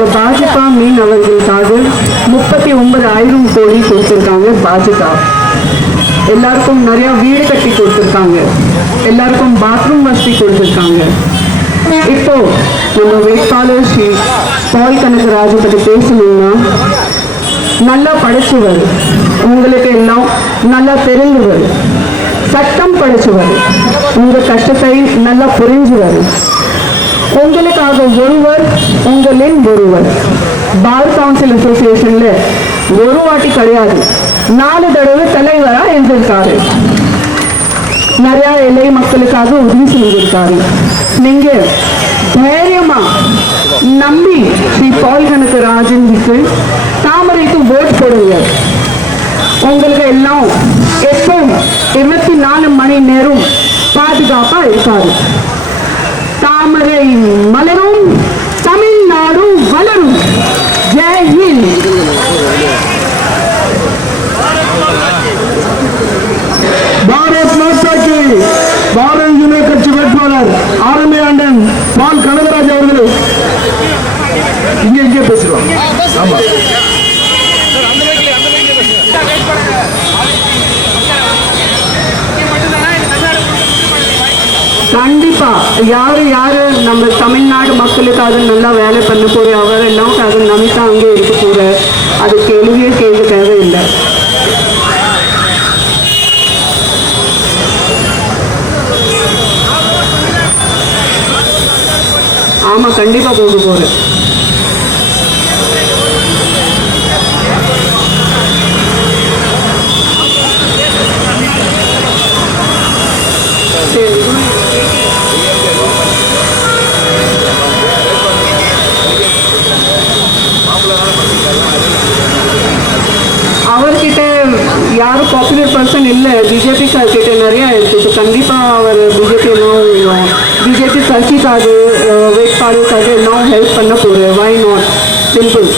பாஜக மீன் அவர்களுக்காக 39,000 கோடி கொடுத்துருக்காங்க. பாஜக எல்லாருக்கும் நிறைய வீடு கட்டி கொடுத்துருக்காங்க, எல்லாருக்கும் பாத்ரூம் வசதி கொடுத்துருக்காங்க. இப்போ நம்ம வேட்பாளர் ஸ்ரீ பால் கனகராஜ் பற்றி பேசணும்னா, நல்லா படிச்சவர், உங்களுக்கு எல்லாம் நல்லா தெரிஞ்சவர், சட்டம் படிச்சவர், உங்க கஷ்டத்தை நல்லா புரிஞ்சவர், உங்களுக்காக ஒருவர் உங்களின் ஒருவர். பார் கவுன்சில் அசோசியேஷன்ல ஒரு வாட்டி கிடையாது 4 தடவை தலைவரா இருந்திருக்காரு. நிறைய எல்லை மக்களுக்காக உதவி செஞ்சிருக்காரு. நீங்க தைரியமா நம்பி ஸ்ரீ பால் கனகராஜனுக்கு தாமரைக்கு ஓட் போடுங்க. உங்களுக்கு எல்லாம் எப்பவும் 24 மணி நேரம் பாதுகாப்பா இருக்காரு. தாமரை மலரும், தமிழ்நாடு வளரும். ஜெய் ஹிந்த். பாரத் மாதா கி. பாரதிய ஜனதா கட்சி வேட்பாளர் ஆரம்பி அண்ணன் பால் கனகராஜ் அவர்கள் இங்கே பேசுறோம். ஆமா, கண்டிப்பா யாரு யாரு நம்ம தமிழ்நாடு மக்களுக்காக நல்லா வேலை பண்ண போற அவர் எல்லாம் நம்பிக்கை அங்கே இருக்க போற, அது கேள்வியே கேள்வி தேவையில்லை. ஆமா, கண்டிப்பா போக போறேன். அவர்கிட்ட யாரும் பாப்புலர் பர்சன் இல்லை, பிஜேபி கிட்ட நிறைய இருக்குது. கண்டிப்பாக அவர் பிஜேபி எல்லாம் பிஜேபி கட்சிக்காக வேட்பாளருக்காக எல்லாம் ஹெல்ப் பண்ண போகிறேன். Why not, simple.